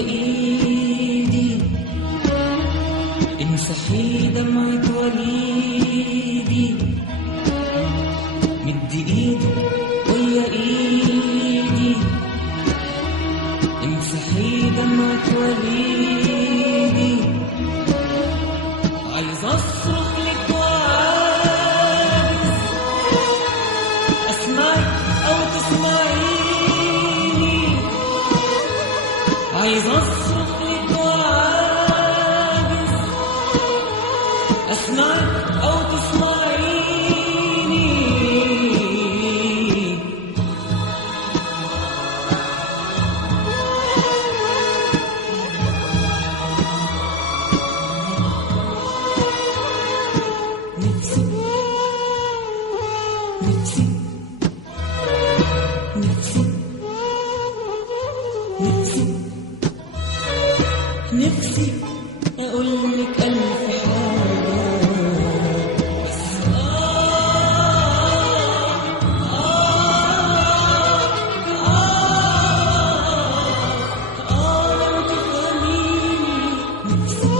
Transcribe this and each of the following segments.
ايدي امسحي دمعة وليدي، مد ايدي ويا ايدي امسحي دمعة وليدي، عايز اصرخ لك وعايز اسمعك او تسمعيني، عايز اصرخ لك وعايز اسمعك او تسمعيني، نفسي نفسي نفسي نفسي نفسي اقولك الف حاجة، بس لو تفهميني. نفسي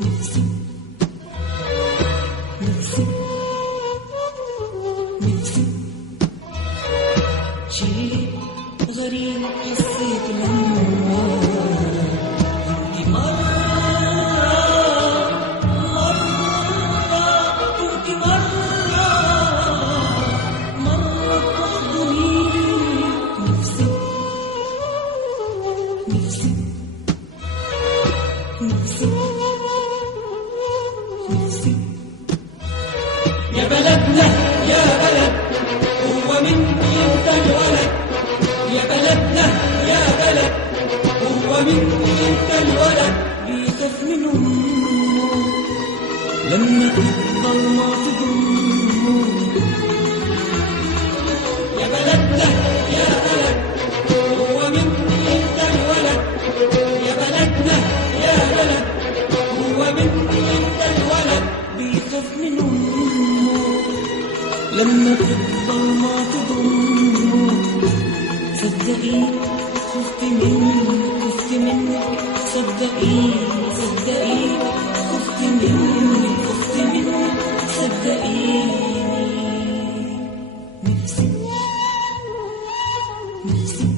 نفسي نفسي نفسي شيء غريب حسيت لما انتي انتي مرة تحضنيني. نفسي نفسي نفسي نفسي يا بلدنا يا بلد، هو مني انت الولد، يا بلدنا يا بلد، هو مني انت الولد، بيخاف من امه لما تفضل ما تضمه. يا بلدنا يا بلد، هو مني انت الولد، يا بلدنا يا بلد، هو مني انت الولد، بيخاف من امه لما تفضل ما تضمه. صدقيني خفت منك خفت منك، صدقيني صدقيني خفت منك خفت منك، صدقيني. نفسي نفسي